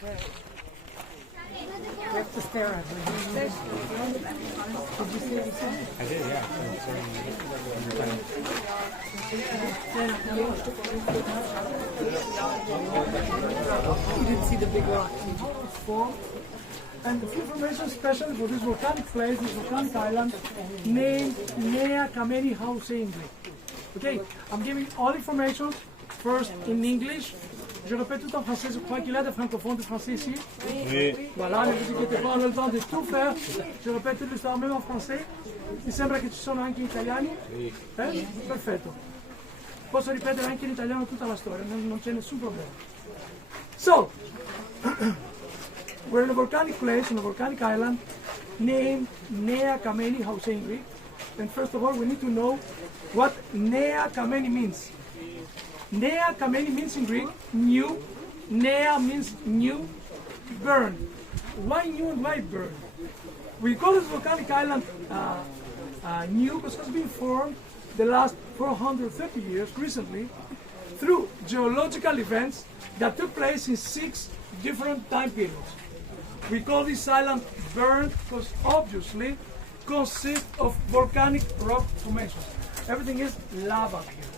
You have to stare at me. Did you see what I did, yeah. You didn't see the big rock. Form. And the information special for this volcanic place, this volcanic island, named НЕА-КАМЕНІ house in English. Okay, I'm giving all information first in English. Je répète tout en français, je crois qu'il y a des francophones de français ici. Oui. Voilà, ne vous inquiétez pas, on a le temps de tout faire. Je répète toute l'histoire même en français. Mi sembra che ci sono anche italiani? Sì. Perfetto. Posso ripetere anche in italiano tutta la storia, non c'è nessun problema. So, we're in a volcanic place, on a volcanic island, named ΝΕΑ-ΚΑΜΕΝΗ house in Greek. And first of all, we need to know what ΝΕΑ-ΚΑΜΕΝΗ means. ΝΕΑ-ΚΑΜΕΝΗ means in Greek, new. ΝΕΑ means new, burn. Why new and why burn? We call this volcanic island new because it's been formed the last 430 years, recently, through geological events that took place in 6 different time periods. We call this island burnt because obviously consists of volcanic rock formations. Everything is lava here.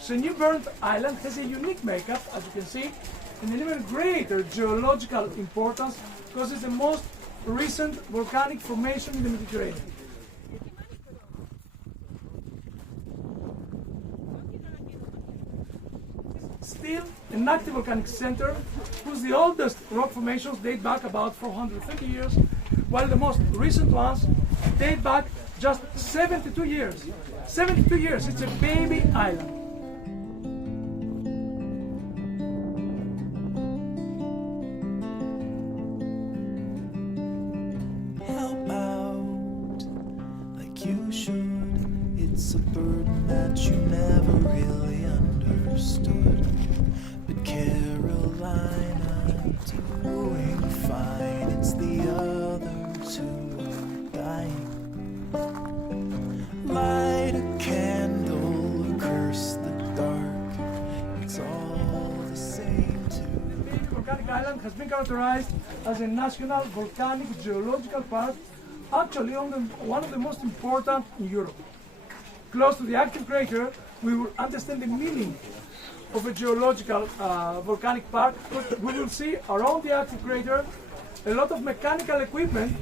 So New Burnt Island has a unique makeup, as you can see, and an even greater geological importance because it's the most recent volcanic formation in the Mediterranean. Still an active volcanic center whose the oldest rock formations date back about 450 years, while the most recent ones date back just 72 years. 72 years, it's a baby island. Help out like you should. It's a burden that you never really understood. But Carolina, doing fine. It's the others who are dying. Light a candle or curse the dark. It's all the same to The volcanic island has been characterized as a national volcanic geological park, actually one of the most important in Europe. Close to the active crater, we will understand the meaning of a geological volcanic park. We will see around the active crater a lot of mechanical equipment.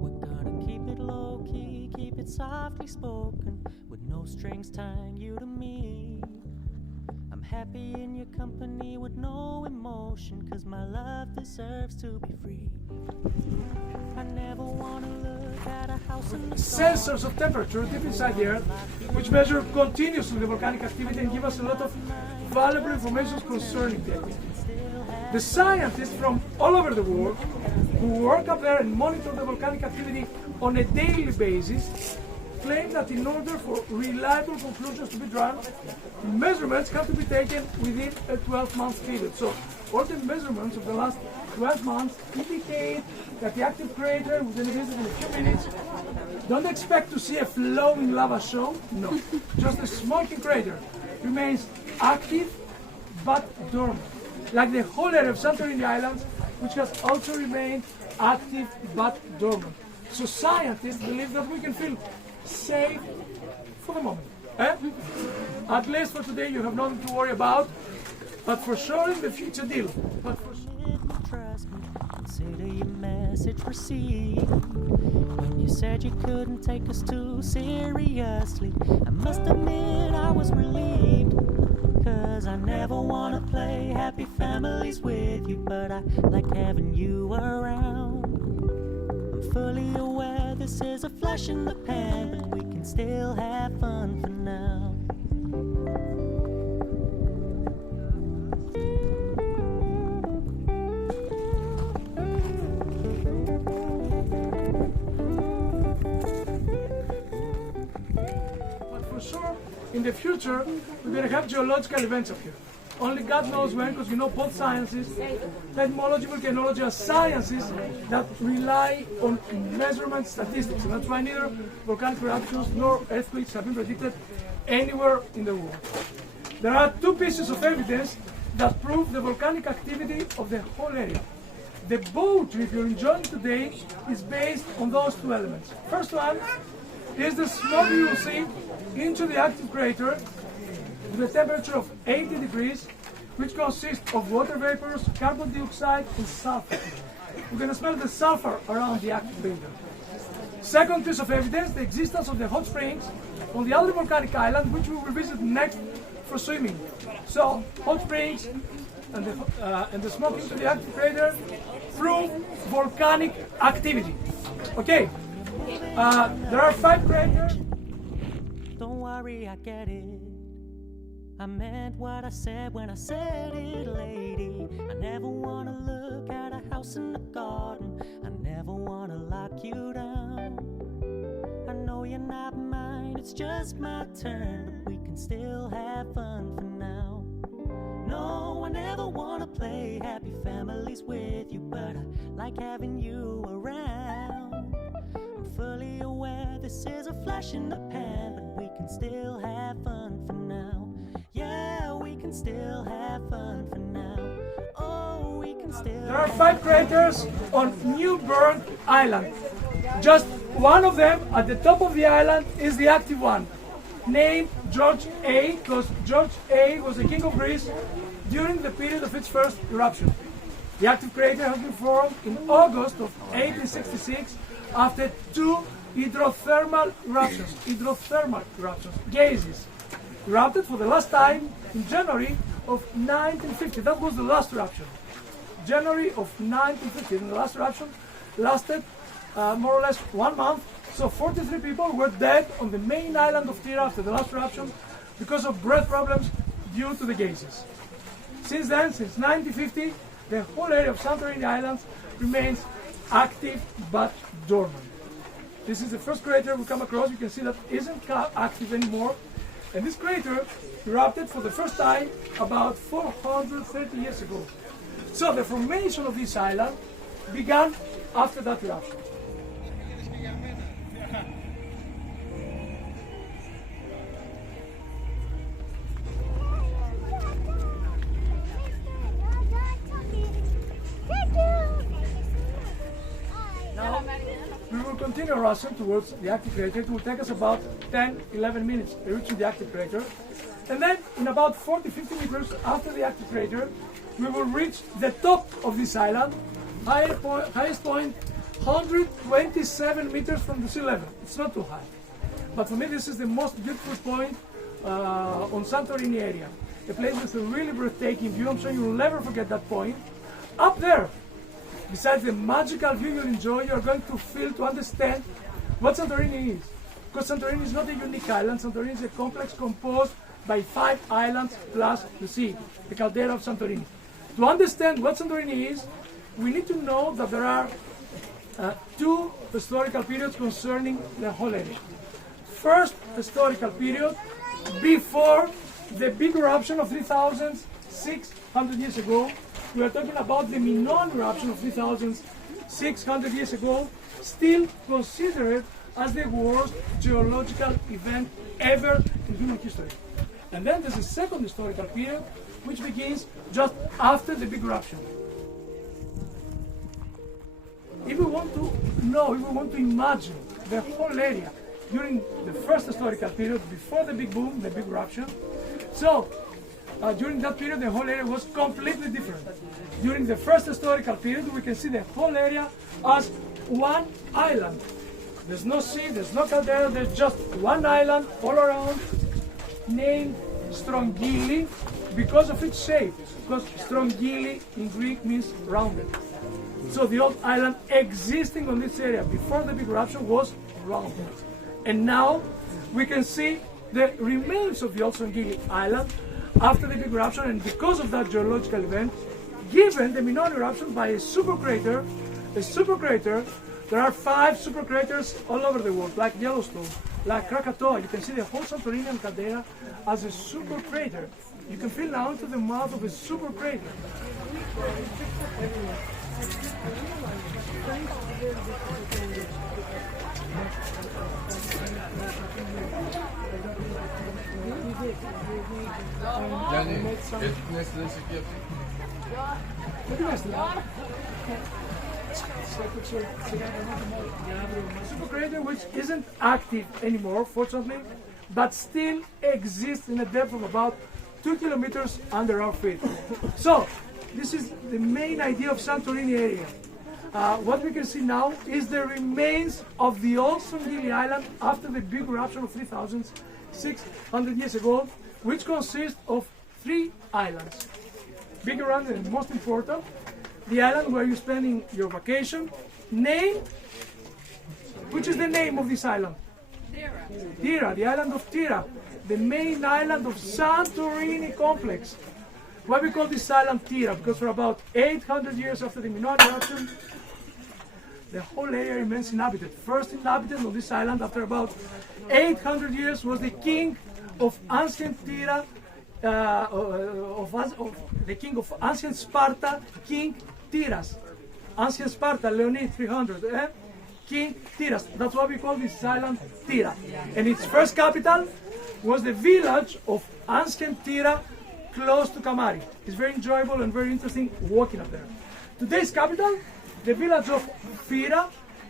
We're gonna keep it low key, keep it softly spoken, with no strings tying you to me. I'm happy in your company with no emotion, cause my love deserves to be free. I never wanna look at a house in the Sensors of temperature deep inside the earth, which measure continuously the volcanic activity and give us a lot of valuable information concerning the activity. The scientists from all over the world who work up there and monitor the volcanic activity on a daily basis claim that in order for reliable conclusions to be drawn, measurements have to be taken within a 12-month period. So all the measurements of the last 12 months indicate that the active crater was going to visit in a few minutes. Don't expect to see a flowing lava show, no. Just a smoking crater remains active but dormant, like the whole area of Santorini Islands, which has also remained active but dormant. So scientists believe that we can feel safe for the moment. At least for today you have nothing to worry about, but for sure in the future deal. But for sure. trust me, consider your message received. When you said you couldn't take us too seriously, I must admit I was relieved. Cause I never wanna play happy families with you, but I like having you around. I'm fully aware this is a flash in the pan, but we can still have fun for now. But for sure, in the future, we're going to have geological events up here. Only God knows when, because you know both sciences, seismology, volcanology, are sciences that rely on measurement statistics. And that's why neither volcanic eruptions nor earthquakes have been predicted anywhere in the world. There are two pieces of evidence that prove the volcanic activity of the whole area. The boat trip you're enjoying today is based on those two elements. First one is the smoke you will see into the active crater with a temperature of 80 degrees, which consists of water vapors, carbon dioxide, and sulfur. You're going to smell the sulfur around the active crater. Second piece of evidence, the existence of the hot springs on the other volcanic island, which we will visit next for swimming. So, hot springs and the smoke into the active crater prove volcanic activity. Okay, there are 5 craters. Don't worry, I get it. I meant what I said when I said it, lady. I never wanna look at a house in the garden. I never wanna lock you down. I know you're not mine, it's just my turn, but we can still have fun for now. No, I never wanna play happy families with you, but I like having you around. I'm fully aware this is a flash in the pan, but we can still have fun for now. Yeah, we can still have fun for now. Oh, we can still. There are 5 craters on New Bern Island. Just one of them at the top of the island is the active one, named George A, because George A was the king of Greece during the period of its first eruption. The active crater has been formed in August of 1866 after 2 hydrothermal eruptions, geysers, erupted for the last time in January of 1950. That was the last eruption. January of 1950, and the last eruption lasted more or less 1 month. So 43 people were dead on the main island of Tira after the last eruption because of breath problems due to the geysers. Since then, since 1950, the whole area of Santorini Islands remains active but dormant. This is the first crater we come across. You can see that isn't active anymore. And this crater erupted for the first time about 430 years ago. So the formation of this island began after that eruption. Now, we will continue our ascent towards the active crater. It will take us about 10-11 minutes reaching the active crater. And then, in about 40-50 meters after the active crater, we will reach the top of this island, highest point 127 meters from the sea level. It's not too high. But for me, this is the most beautiful point on Santorini area. A place with a really breathtaking view. I'm sure you will never forget that point. Up there, besides the magical view you'll enjoy, you're going to feel, to understand what Santorini is. Because Santorini is not a unique island. Santorini is a complex composed by 5 islands plus the sea, the caldera of Santorini. To understand what Santorini is, we need to know that there are 2 historical periods concerning the whole area. First historical period, before the big eruption of 3,600 years ago. We are talking about the Minoan eruption of 3,600 years ago, still considered as the worst geological event ever in human history. And then there's a second historical period, which begins just after the big eruption. If we want to know, if we want to imagine the whole area during the first historical period, before the big boom, the big eruption, so during that period, the whole area was completely different. During the first historical period, we can see the whole area as one island. There's no sea, there's no caldera, there's just one island all around, named Strongili because of its shape. Because Strongili in Greek means rounded. So the old island existing on this area before the big eruption was rounded. And now we can see the remains of the old Strongili island after the big eruption, and because of that geological event, given the Minoan eruption by a supercrater, there are 5 supercraters all over the world, like Yellowstone, like Krakatoa. You can see the whole Santorinian caldera as a supercrater. you can feel now into the mouth of a super crater. Super crater which isn't active anymore, fortunately, but still exists in a depth of about 2 kilometers under our feet. So, this is the main idea of Santorini area. What we can see now is the remains of the old Songili island after the big eruption of 3,600 years ago, which consists of 3 islands. Bigger one and most important, the island where you're spending your vacation, which is the name of this island? Tira, the island of Tira, the main island of Santorini complex. Why we call this island Tira? Because for about 800 years after the Minoan eruption, the whole area remains inhabited. First inhabited on this island after about 800 years was the king of ancient Tira, the king of ancient Sparta, King Tiras. Ancient Sparta, Leonid 300, King Tiras. That's why we call this island Tira. And its first capital was the village of ancient Tira, close to Kamari. It's very enjoyable and very interesting walking up there. Today's capital, the village of Fira,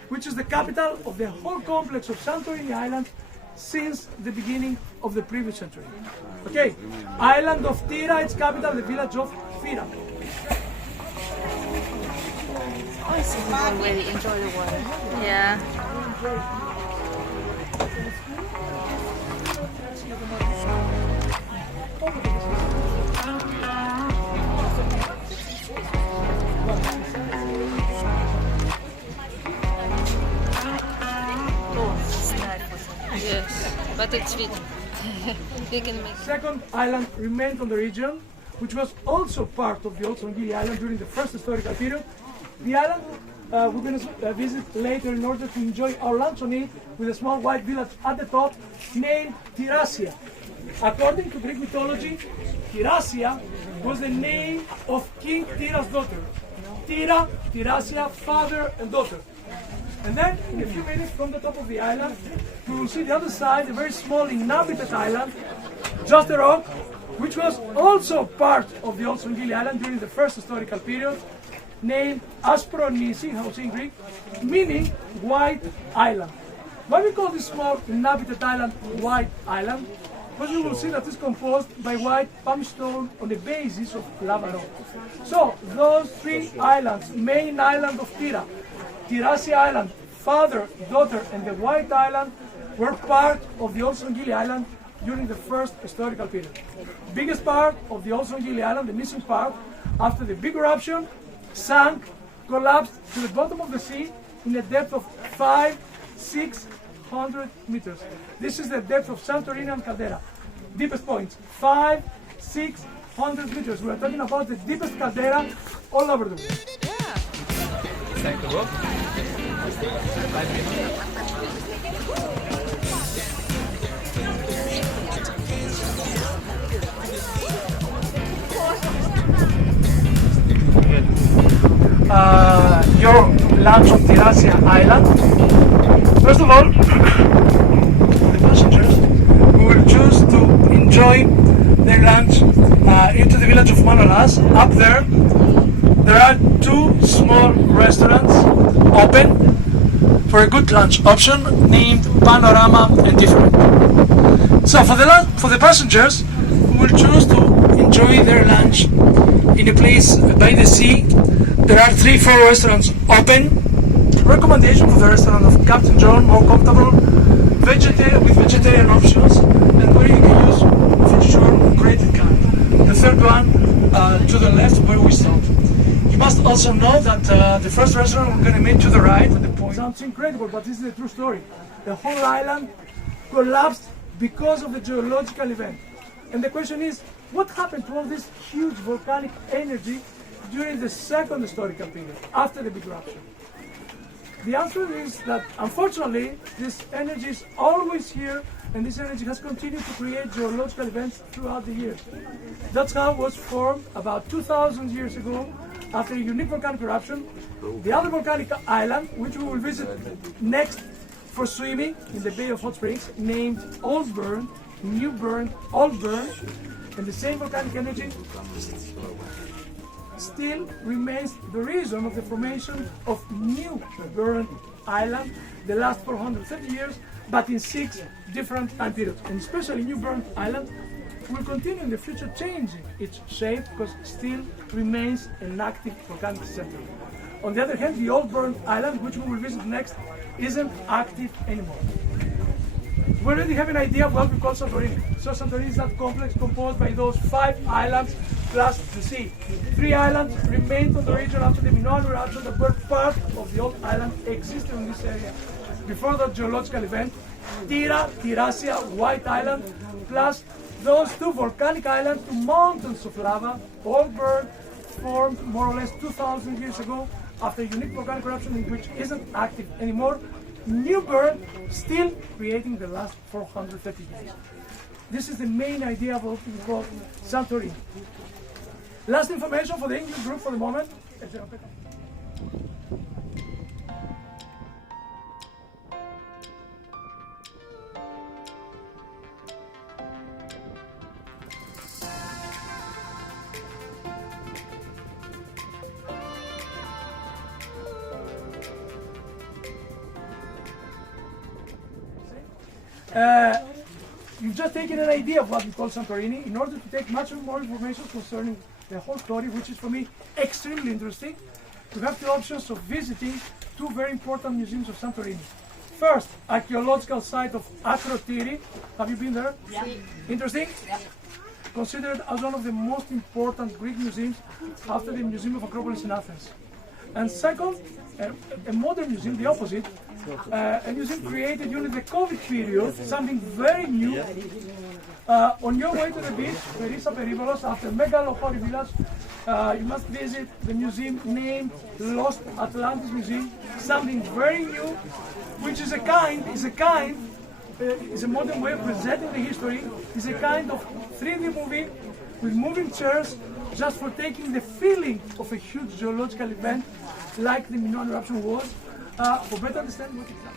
which is the capital of the whole complex of Santorini Island since the beginning of the previous century. Okay, island of Tira, its capital, the village of Fira. I see people really enjoy the water. Yeah. Yes, but it's sweet. You can make. Second island remained on the region, which was also part of the Old Songili Island during the first historical period. The island we're going to visit later in order to enjoy our lunch on it with a small white village at the top named Tirasia. According to Greek mythology, Tirasia was the name of King Tira's daughter. Tira, Tirasia, father and daughter. And then, in a few minutes from the top of the island, we will see the other side, a very small inhabited island, just a rock, which was also part of the Old Songili Island during the first historical period, named Aspronisi, how to say in Greek, meaning White Island. Why we call this small inhabited island White Island? Because you will see that it's composed by white pumice-stone on the basis of lava rock. So, those 3 islands, main island of Tira, Tirasia Island, father, daughter, and the White Island were part of the Old Songili Island during the first historical period. Biggest part of the Old Songili Island, the missing part, after the big eruption, sank, collapsed to the bottom of the sea in a depth of 500-600 meters. This is the depth of Santorini and Caldera. Deepest points, 500-600 meters. We are talking about the deepest caldera all over the world. Thank the book. Your lunch on Tirasia Island. First of all, the passengers will choose to enjoy their lunch into the village of Manolas. Up there are 2 small restaurants open for a good lunch option named Panorama and Different. So for the passengers who will choose to enjoy their lunch in a place by the sea, there are 3-4 restaurants open. Recommendation for the restaurant of Captain John, more comfortable, with vegetarian options, and where you can use Fitzgerald credit card. The third one to the left where we stop. You must also know that the first restaurant we're going to meet to the right at the point. Sounds incredible, but this is a true story. The whole island collapsed because of the geological event. And the question is, what happened to all this huge volcanic energy during the second historical period, after the big eruption? The answer is that unfortunately this energy is always here, and this energy has continued to create geological events throughout the years. That's how it was formed about 2,000 years ago after a unique volcanic eruption. The other volcanic island, which we will visit next for swimming in the Bay of Hot Springs, named Old Burn, New Burn, Old Burn, and the same volcanic energy still remains the reason of the formation of New Burn Island the last 430 years, but in 6 different time periods. And especially New Burn Island will continue in the future changing its shape because it still remains an active volcanic center. On the other hand, the Old Burn Island, which we will visit next, isn't active anymore. We already have an idea of what we call Santorini. So Santorini is that complex composed by those 5 islands plus the sea. 3 islands remained on the region after the Minoan eruption that were part of the old island existed in this area before that geological event. Tira, Tirasia, White Island, plus those 2 volcanic islands, 2 mountains of lava, all burned, formed more or less 2,000 years ago after a unique volcanic eruption in which isn't active anymore. New burn, still creating the last 430 years. This is the main idea of what we call Santorini. Last information for the English group for the moment. You've just taken an idea of what we call Santorini. In order to take much more information concerning the whole story, which is for me extremely interesting, you have 2 options of visiting 2 very important museums of Santorini. First, archaeological site of Akrotiri. Have you been there? Yeah. Interesting? Yeah. Considered as one of the most important Greek museums after the Museum of Acropolis in Athens. And second, a modern museum, the opposite, a museum created during the COVID period, something very new. On your way to the beach, Perissa Perivolos, after Megalopoli village, you must visit the museum named Lost Atlantis Museum, something very new, which is a modern way of presenting the history, is a kind of 3D movie with moving chairs, just for taking the feeling of a huge geological event like the Minoan eruption was, for better understanding what exactly.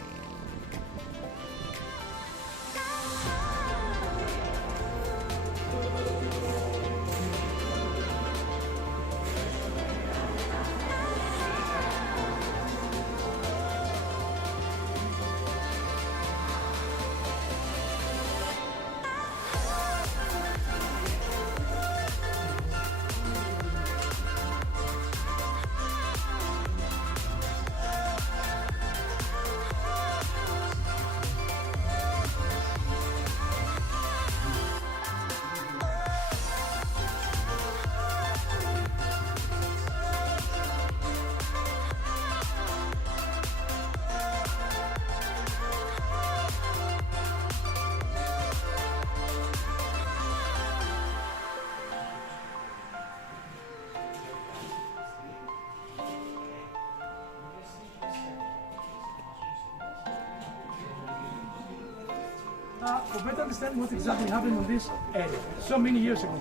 For better understand what exactly happened in this area so many years ago.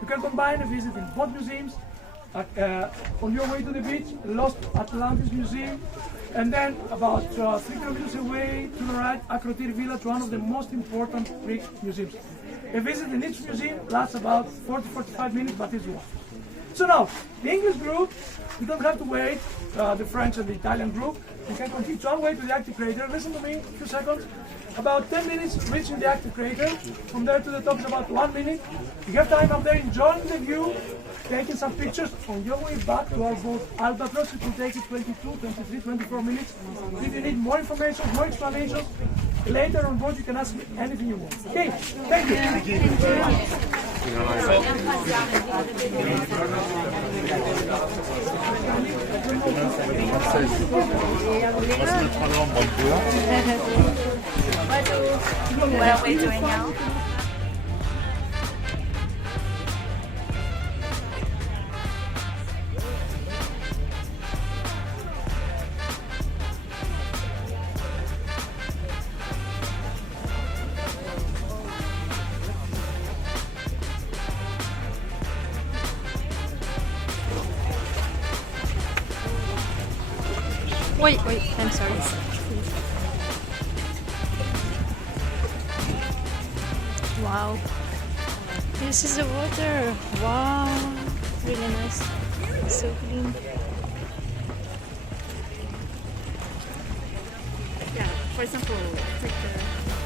You can combine a visit in both museums, on your way to the beach, Lost Atlantis Museum, and then about 3 kilometers away to the right, Akrotiri Village, one of the most important Greek museums. A visit in each museum lasts about 40-45 minutes, but it's worth it. So now, the English group, we don't have to wait, the French and the Italian group, we can continue to our way to the active crater. Listen to me, a few seconds. About 10 minutes reaching the active crater. From there to the top is about 1 minute. You have time up there enjoying the view, taking some pictures. On your way back to our boat Albatros, it will take you 22, 23, 24 minutes. If you need more information, more explanations, later on board you can ask me anything you want. Okay, thank you. Thank What are we doing now? Wait, I'm sorry. Wow. This is the water. Wow. Really nice. So clean. Yeah, for example, take the